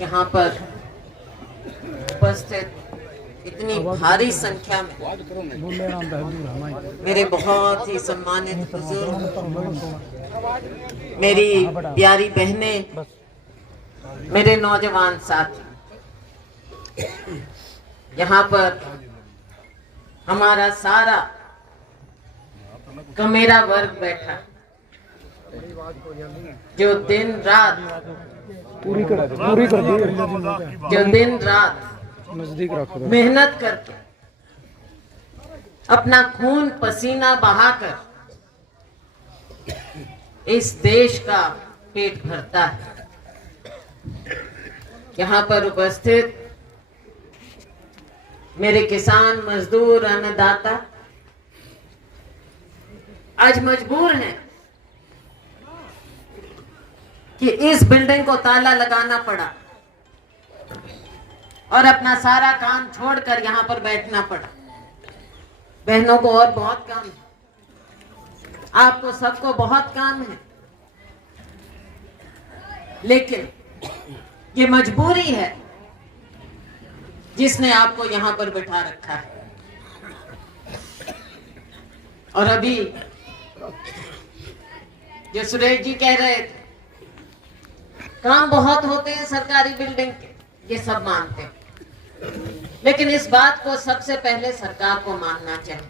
यहाँ पर उपस्थित इतनी भारी संख्या में मेरे बहुत ही सम्मानित बुजुर्ग, मेरी प्यारी बहनें, मेरे नौजवान साथी, यहाँ पर हमारा सारा कमेरा वर्ग बैठा जो दिन रात नजदीक रखो, मेहनत करके अपना खून पसीना बहाकर इस देश का पेट भरता है। यहाँ पर उपस्थित मेरे किसान, मजदूर, अन्नदाता आज मजबूर हैं कि इस बिल्डिंग को ताला लगाना पड़ा और अपना सारा काम छोड़कर यहाँ पर बैठना पड़ा। बहनों को और बहुत काम है, आपको सबको बहुत काम है, लेकिन ये मजबूरी है जिसने आपको यहाँ पर बैठा रखा है। और अभी जो सुरेश जी कह रहे थे, काम बहुत होते हैं सरकारी बिल्डिंग के, ये सब मानते हैं, लेकिन इस बात को सबसे पहले सरकार को मानना चाहिए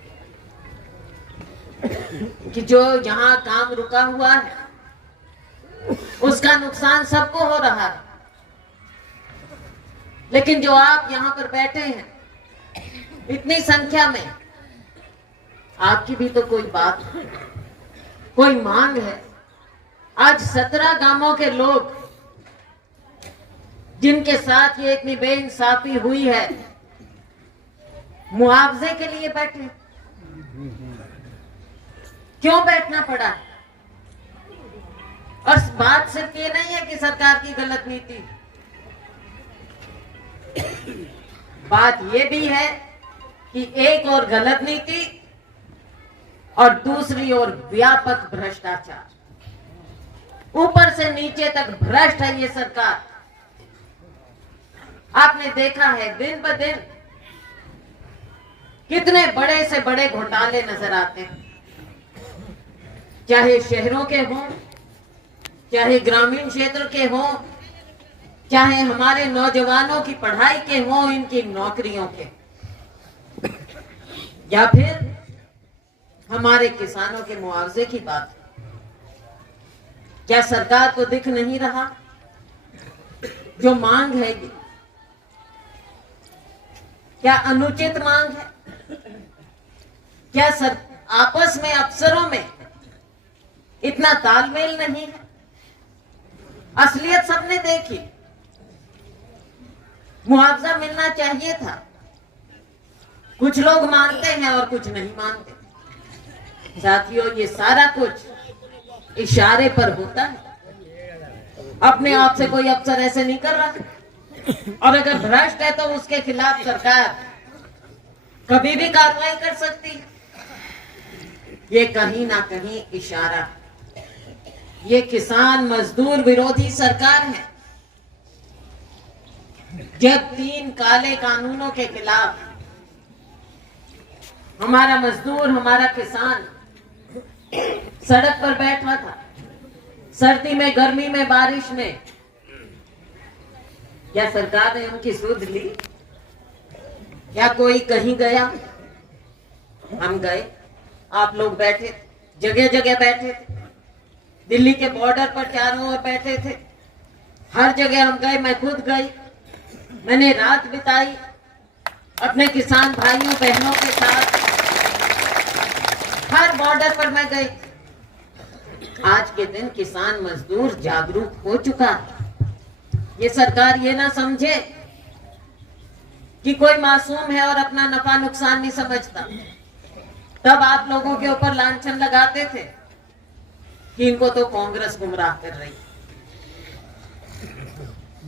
कि जो यहाँ काम रुका हुआ है उसका नुकसान सबको हो रहा है, लेकिन जो आप यहाँ पर बैठे हैं इतनी संख्या में, आपकी भी तो कोई बात है, कोई मांग है। आज 17 गांवों के लोग जिनके साथ ये इतनी बेइंसाफी हुई है, मुआवजे के लिए बैठे। क्यों बैठना पड़ा? और बात सिर्फ ये नहीं है कि सरकार की गलत नीति, बात ये भी है कि एक और गलत नीति और दूसरी ओर व्यापक भ्रष्टाचार, ऊपर से नीचे तक भ्रष्ट है ये सरकार। आपने देखा है दिन ब दिन कितने बड़े से बड़े घोटाले नजर आते हैं, चाहे शहरों के हों, चाहे ग्रामीण क्षेत्र के हों, चाहे हमारे नौजवानों की पढ़ाई के हों, इनकी नौकरियों के, या फिर हमारे किसानों के मुआवजे की बात। क्या सरकार को दिख नहीं रहा जो मांग है ये क्या अनुचित मांग है? क्या आपस में अफसरों में इतना तालमेल नहीं है? असलियत सबने देखी, मुआवजा मिलना चाहिए था। कुछ लोग मानते हैं और कुछ नहीं मानते। साथियों, ये सारा कुछ इशारे पर होता है, अपने आप से कोई अफसर ऐसे नहीं कर रहा, और अगर भ्रष्ट है तो उसके खिलाफ सरकार कभी भी कार्रवाई कर सकती है। ये कहीं ना कहीं इशारा, ये किसान मजदूर विरोधी सरकार है। जब 3 काले कानूनों के खिलाफ हमारा मजदूर, हमारा किसान सड़क पर बैठा था, सर्दी में, गर्मी में, बारिश में, क्या सरकार ने उनकी सुध ली? क्या कोई कहीं गया? हम गए, आप लोग बैठे, जगह जगह बैठे थे, दिल्ली के बॉर्डर पर चारों ओर बैठे थे, हर जगह हम गए, मैं खुद गई, मैंने रात बिताई अपने किसान भाइयों बहनों के साथ, हर बॉर्डर पर मैं गई। आज के दिन किसान मजदूर जागरूक हो चुका है। ये सरकार ये ना समझे कि कोई मासूम है और अपना नफा नुकसान नहीं समझता। तब आप लोगों के ऊपर लांछन लगाते थे कि इनको तो कांग्रेस गुमराह कर रही।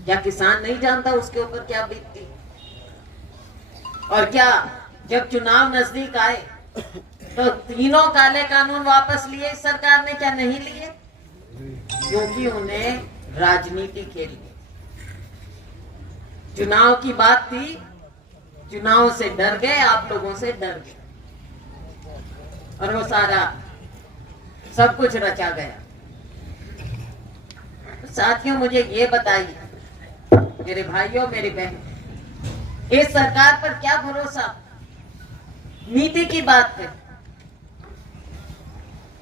क्या किसान नहीं जानता उसके ऊपर क्या बीतती? और क्या जब चुनाव नजदीक आए तो तीनों काले कानून वापस लिए सरकार ने? क्या नहीं लिए? क्योंकि उन्हें राजनीति खेली, चुनाव की बात थी, चुनाव से डर गए, आप लोगों से डर गए और वो सारा सब कुछ रचा गया। साथियों, मुझे ये बताइए, मेरे भाइयों, मेरी बहन, इस सरकार पर क्या भरोसा? नीति की बात है,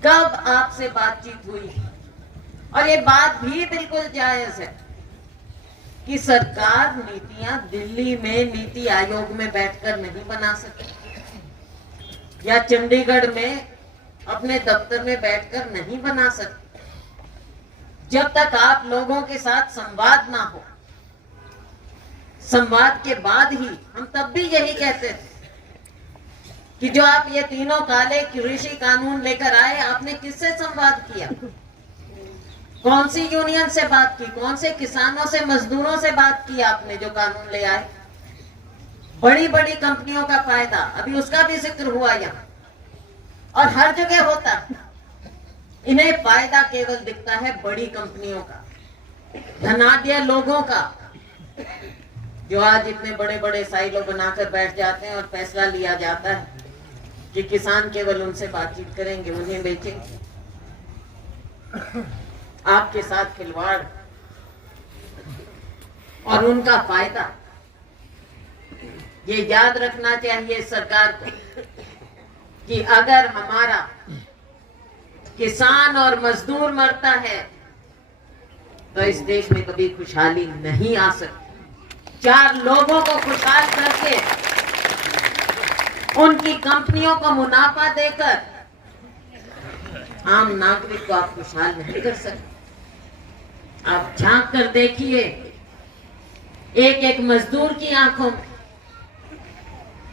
कब आपसे बातचीत हुई? और ये बात भी बिल्कुल जायज है कि सरकार नीतियां दिल्ली में नीति आयोग में बैठकर नहीं बना सकती या चंडीगढ़ में अपने दफ्तर में बैठकर नहीं बना सकती जब तक आप लोगों के साथ संवाद ना हो। संवाद के बाद ही हम तब भी यही कहते थे कि जो आप ये तीनों काले कृषि कानून लेकर आए, आपने किससे संवाद किया? कौन सी यूनियन से बात की? कौन से किसानों से, मजदूरों से बात की आपने जो कानून ले आए? बड़ी बड़ी कंपनियों का फायदा, अभी उसका भी जिक्र हुआ यहाँ, और हर जगह होता है। इन्हें फायदा केवल दिखता है बड़ी कंपनियों का, धनाढ्य लोगों का, जो आज इतने बड़े बड़े साइलो बनाकर बैठ जाते हैं और फैसला लिया जाता है कि किसान केवल उनसे बातचीत करेंगे, उन्हें बेचेंगे। आपके साथ खिलवाड़ और उनका फायदा, ये याद रखना चाहिए सरकार को कि अगर हमारा किसान और मजदूर मरता है तो इस देश में कभी खुशहाली नहीं आ सकती। चार लोगों को खुशहाल करके उनकी कंपनियों को मुनाफा देकर आम नागरिक को आप खुशहाल नहीं कर सकते। आप झांक कर देखिए, एक एक मजदूर की आंखों में,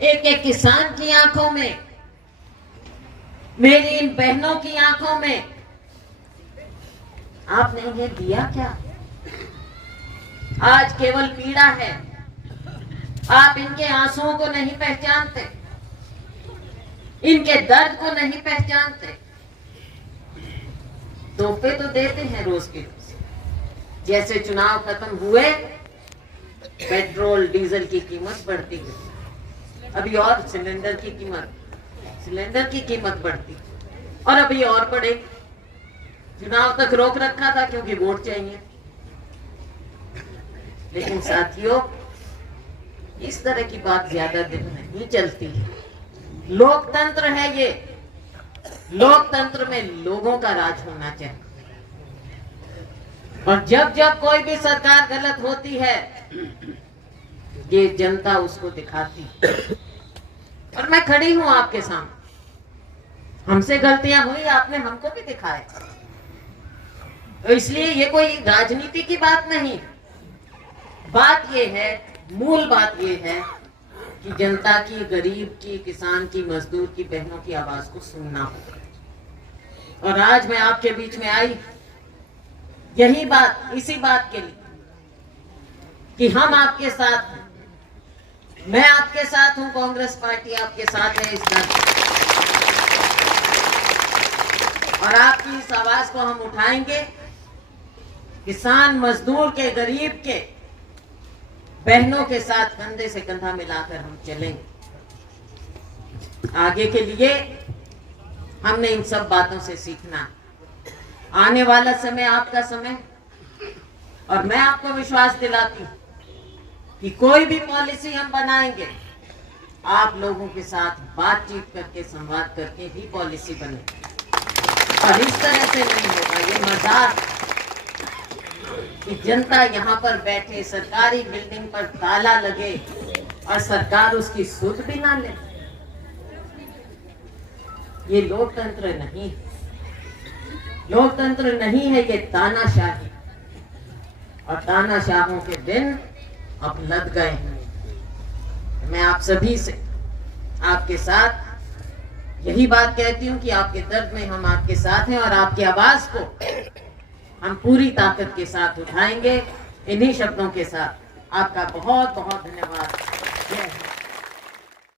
एक एक किसान की आंखों में, मेरी इन बहनों की आंखों में, आपने इन्हें दिया क्या? आज केवल पीड़ा है, आप इनके आंसुओं को नहीं पहचानते, इनके दर्द को नहीं पहचानते। तोहफे तो देते हैं रोज के रोज, जैसे चुनाव खत्म हुए पेट्रोल डीजल की कीमत बढ़ती गई, अभी और सिलेंडर की कीमत बढ़ती, और अभी और बढ़ेगी। चुनाव तक रोक रखा था क्योंकि वोट चाहिए। लेकिन साथियों, इस तरह की बात ज्यादा दिन नहीं चलती है। लोकतंत्र है ये, लोकतंत्र में लोगों का राज होना चाहिए, और जब जब कोई भी सरकार गलत होती है ये जनता उसको दिखाती, और मैं खड़ी हूं आपके सामने। हमसे गलतियां हुई, आपने हमको भी दिखाया, तो इसलिए ये कोई राजनीति की बात नहीं। बात ये है, मूल बात ये है कि जनता की, गरीब की, किसान की, मजदूर की, बहनों की आवाज को सुनना हो। और आज मैं आपके बीच में आई यही बात, इसी बात के लिए कि हम आपके साथ हैं, मैं आपके साथ हूं, कांग्रेस पार्टी आपके साथ है इस दर्द, और आपकी इस आवाज को हम उठाएंगे। किसान, मजदूर के, गरीब के, बहनों के साथ कंधे से कंधा मिलाकर हम चलेंगे। आगे के लिए हमने इन सब बातों से सीखना। आने वाला समय आपका समय, और मैं आपको विश्वास दिलाती हूं कि कोई भी पॉलिसी हम बनाएंगे, आप लोगों के साथ बातचीत करके, संवाद करके भी पॉलिसी बने, और इस तरह से नहीं होगा। ये मजाक कि जनता यहाँ पर बैठे, सरकारी बिल्डिंग पर ताला लगे और सरकार उसकी सुध भी ना ले, ये लोकतंत्र नहीं है। लोकतंत्र नहीं है, ये तानाशाही, और तानाशाहों के दिन अब लग गए हैं। मैं आप सभी से, आपके साथ यही बात कहती हूँ कि आपके दर्द में हम आपके साथ हैं, और आपकी आवाज को हम पूरी ताकत के साथ उठाएंगे। इन्हीं शब्दों के साथ आपका बहुत बहुत धन्यवाद।